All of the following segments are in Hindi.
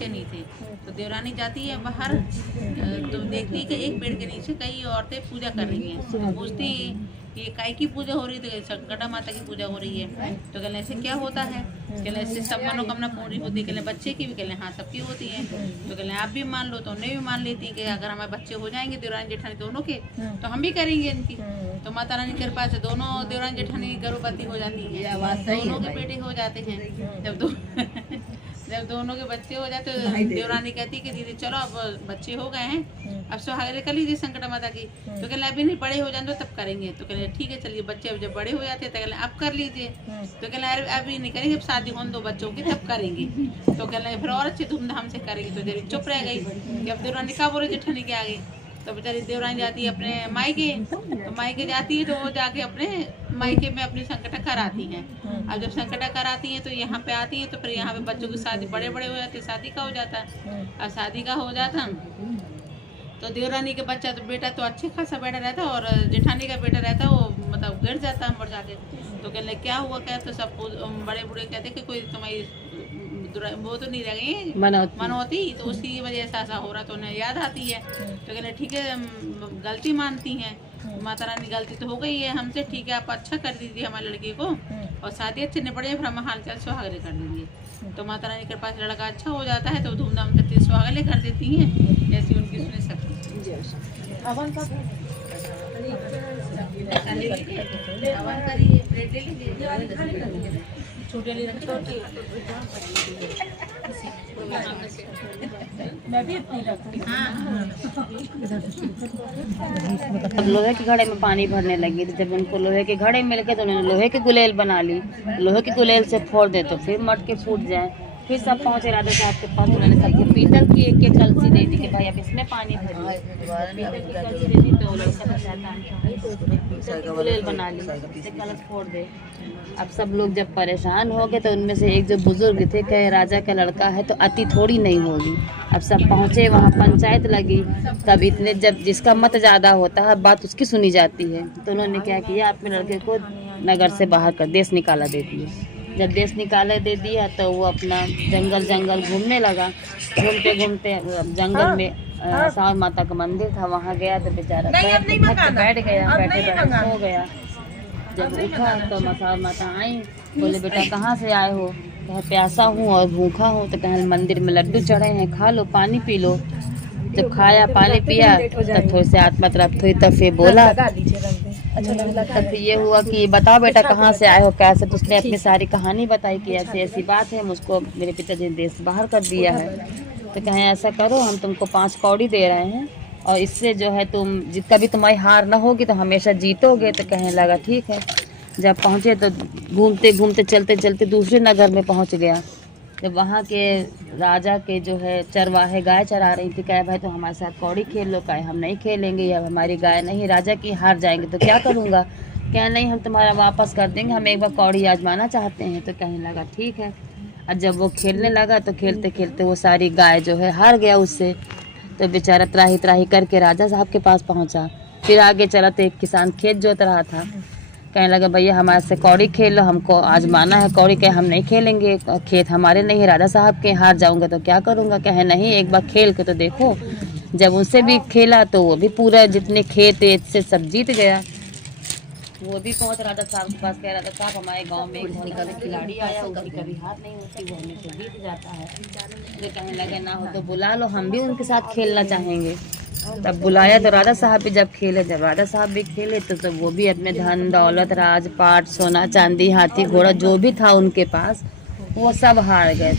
बच्चे नहीं थे। तो देवरानी जाती है बाहर तो देखती है कि एक पेड़ के नीचे कई औरतें पूजा कर रही हैं। तो पूछती ये काय की पूजा हो रही है? तो संकटा माता की पूजा हो रही है। तो कहने ऐसे क्या होता है? कहने ऐसे सब मनोकामना पूरी होती है। कहने बच्चे की भी? कहने हाँ सबकी होती है। तो कहने आप भी मान लो। तो उन्हें भी मान लेती कि अगर हमारे बच्चे हो जाएंगे देवरानी जेठानी दोनों के तो हम भी करेंगे इनकी। तो माता रानी की कृपा से दोनों देवरानी जेठानी गर्भवती हो जाती है, दोनों के बेटे हो जाते हैं। जब दोनों के बच्चे हो जाते तो देवरानी कहती कि दीदी चलो अब बच्चे हो गए हैं, अब सुहागरात कर लीजिए संकटा माता की। तो कहले अभी नहीं, बड़े हो जाए तो तब करेंगे। तो कहले ठीक है चलिए, बच्चे जब बड़े हो जाते हैं तो कहले अब कर लीजिए। तो कहले अरे अभी नहीं करेंगे, अब शादी होने दो बच्चों की तब करेंगे। तो कहले फिर और अच्छे धूमधाम से करेंगे। तो देवी चुप रह गई कि अब देवरानी क्या बोले जेठानी के आगे। तो बेचारी देवरानी जाती है अपने मायके। तो मायके जाती है तो वो जाके अपने मायके में अपनी संकटा कराती हैं। अब जब संकटा कराती हैं तो यहाँ पे आती हैं तो फिर यहाँ पे बच्चों की शादी बड़े बड़े हो जाते, शादी का हो जाता है। अब शादी का हो जाता तो देवरानी के बच्चा तो बेटा तो अच्छे खासा बेटा रहता और जेठानी का बेटा रहता वो मतलब गिर जाता मर जाते। तो कहने क्या हुआ क्या? तो सब बड़े बूढ़े कहते कि कोई तुम्हारी वो तो नहीं रह गई मनोती, तो उसकी वजह से ऐसा हो रहा। तो उन्हें याद आती है। तो कहने ठीक है गलती मानती हैं, माता रानी गलती तो हो गई है हमसे, ठीक है आप अच्छा कर दीजिए हमारे लड़की को और शादी अच्छे निपटे फिर हम हाल चाल सुहागले कर देंगे। तो माता रानी के पास लड़का अच्छा हो जाता है तो धूमधाम से सुहागले कर देती हैं जैसी उनकी सुनी सकती। मैं भी अपनी रखती। अब लोहे के घड़े में पानी भरने लगी तो जब उनको लोहे के घड़े मिल गए तो उन्होंने लोहे के गुलेल बना ली। लोहे के गुलेल से फोड़ दे तो फिर मटके फूट जाए। फिर सब पहुँचे राजा साहब के पास। उन्होंने सबको पीतल की एक एक कलसी दे दी कि भाई अब इसमें पानी भरिए। पीतल की कलसी दे दी तो लड़का गुलेल बना ली, कलश फोड़ दे। अब सब लोग जब परेशान हो गए तो उनमें से एक जो बुजुर्ग थे कहे राजा का लड़का है तो अति थोड़ी नहीं होगी। अब सब पहुँचे वहाँ, पंचायत लगी। तब इतने जब जिसका मत ज़्यादा होता है बात उसकी सुनी जाती है। तो उन्होंने क्या किया, अपने लड़के को नगर से बाहर कर देश निकाला दे दिए। जब देश निकाले दे दिया तो वो अपना जंगल घूमने लगा। घूमते घूमते जंगल में सावर माता का मंदिर था, वहाँ गया तो बेचारा बैठ गया, बैठे सो गया। जब उठा तो सावर माता आई, बोले बेटा कहाँ से आए हो? कहे प्यासा हूँ और भूखा हूँ। तो कहे मंदिर में लड्डू चढ़े हैं, खा लो, पानी पी लो। जब खाया पानी पिया तब थोड़ी से आत्मा तरफ हुई तब फिर बोला। तब ये हुआ कि बताओ बेटा कहाँ से आए हो, कैसे? तो उसने अपनी सारी कहानी बताई कि ऐसी ऐसी बात है, मुझको मेरे पिताजी ने देश बाहर कर दिया है। तो कहें ऐसा करो हम तुमको 5 कौड़ी दे रहे हैं और इससे जो है तुम कभी तुम्हारी हार ना होगी तो हमेशा जीतोगे। तो कहने लगा ठीक है। जब पहुँचे तो घूमते घूमते चलते चलते दूसरे नगर में पहुँच गया। जब वहाँ के राजा के जो है चरवाहे गाय चरा रही थी, कहे भाई तो हमारे साथ कौड़ी खेल लो। कहे हम नहीं खेलेंगे, या हमारी गाय नहीं, राजा की हार जाएंगे तो क्या करूँगा? क्या नहीं हम तुम्हारा वापस कर देंगे, हम एक बार कौड़ी आजमाना चाहते हैं। तो कहने लगा ठीक है। और जब वो खेलने लगा तो खेलते खेलते वो सारी गाय जो है हार गया उससे। तो बेचारा त्राही त्राही करके राजा साहब के पास पहुँचा। फिर आगे चला तो एक किसान खेत जोत रहा था, कहने लगा भैया हमारे से कौड़ी खेल लो, हमको आजमाना है कौड़ी। कहे हम नहीं खेलेंगे, खेत हमारे नहीं, राजा साहब के, हार जाऊंगा तो क्या करूंगा? कहे नहीं एक बार खेल के तो देखो। जब उनसे भी खेला तो वो भी पूरा जितने खेत से सब जीत गया। वो भी पहुंच राजा साहब के पास, कह राजा साहब हमारे गांव में एक निकल खिलाड़ी आया, उसकी कभी हार नहीं होती, वो हमेशा जीत जाता है। तो कहने लगे ना हो तो बुला लो, हम भी उनके साथ खेलना चाहेंगे। तब बुलाया तो राजा साहब भी जब खेले, जब राजा साहब भी खेले तो सब वो भी अपने धन दौलत राजपाट सोना चांदी हाथी घोड़ा जो भी था उनके पास वो सब हार गए।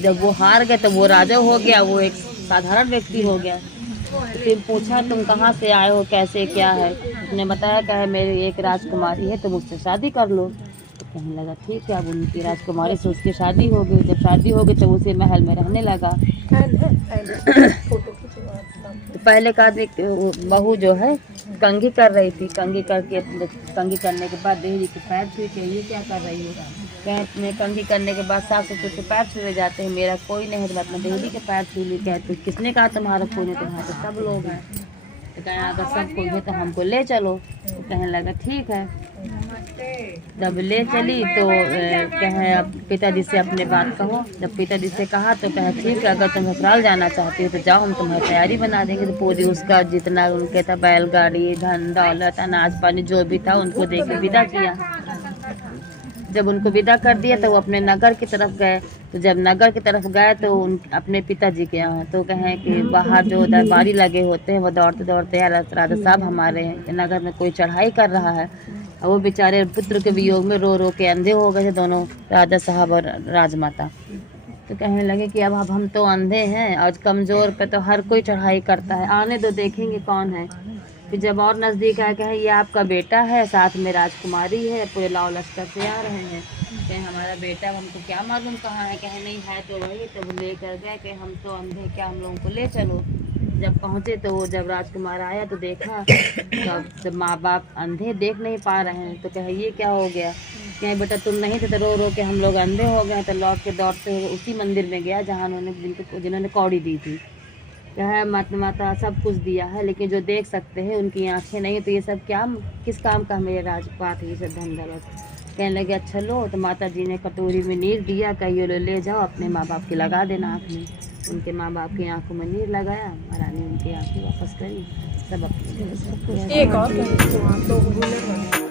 जब वो हार गए तो वो राजा हो गया, वो एक साधारण व्यक्ति हो गया। तो फिर पूछा तुम कहाँ से आए हो, कैसे क्या है? उसने बताया कहे मेरी एक राजकुमारी है तो मुझसे शादी कर लो। तो कहने लगा ठीक है। अब उनकी राजकुमारी से उसकी शादी हो गई। जब शादी हो गई तो उसी महल में रहने लगा। तो पहले का बहू जो है कंघी कर रही थी, कंघी करने के बाद देवी के पैर छुए के ये क्या कर रही हो? कहते कंघी करने के बाद सास ससुर के पैर छुए जाते हैं, मेरा कोई नहीं है तो मैं देवी के पैर छू ली। कहते किसने कहा तुम्हारा कोई नहीं? तुम्हारे तो सब लोग हैं। तो कहें अगर सब कोई है तो हमको ले चलो। तो कहने लगा ठीक है। जब ले चली तो कहे अब पिताजी से अपने बात कहो। जब पिताजी से कहा तो कहे ठीक है, अगर तुम ससुराल जाना चाहती हो तो जाओ, हम तुम्हारी तैयारी बना देंगे। तो पूरी उसका जितना उनके था बैलगाड़ी, धन दौलत, अनाज पानी जो भी था उनको दे के विदा किया। जब उनको विदा कर दिया तो वो अपने नगर की तरफ गए। तो जब नगर की तरफ गए तो उन अपने पिताजी के यहाँ तो कहें कि बाहर जो दरबारी लगे होते हैं वो दौड़ते दौड़ते यार राजा साहब हमारे नगर में कोई चढ़ाई कर रहा है। और वो बेचारे पुत्र के वियोग में रो रो के अंधे हो गए थे दोनों, राजा साहब और राजमाता। तो कहने लगे कि अब हम तो अंधे हैं और कमज़ोर पे तो हर कोई चढ़ाई करता है, आने दो देखेंगे कौन है। फिर जब और नज़दीक आए कहे ये आपका बेटा है, साथ में राजकुमारी है, पूरे लाव लश्कर से आ रहे हैं। कहे हमारा बेटा, हमको क्या मालूम कहाँ है। कहे नहीं है तो वही। तब लेकर गए कि हम तो अंधे, क्या हम लोगों को ले चलो। जब पहुँचे तो वो जब राजकुमार आया तो देखा जब माँ बाप अंधे देख नहीं पा रहे हैं। तो कहे ये क्या हो गया। कहे बेटा तुम नहीं थे तो रो रो के हम लोग अंधे हो गए। तो लौट के दौड़ते हुए उसी मंदिर में गया जहाँ जिन्होंने कौड़ी दी थी। कहा माता सब कुछ दिया है लेकिन जो देख सकते हैं उनकी आंखें नहीं, तो ये सब क्या किस काम का मेरे राजपाट ये सब धन दौलत। कहने लगे अच्छा लो। तो माता जी ने कटोरी में नीर दिया, कहिए ले जाओ अपने माँ बाप की लगा देना आँख में। उनके माँ बाप की आंखों में नीर लगाया, महारानी उनकी आँखें वापस करी। सब अपने एक और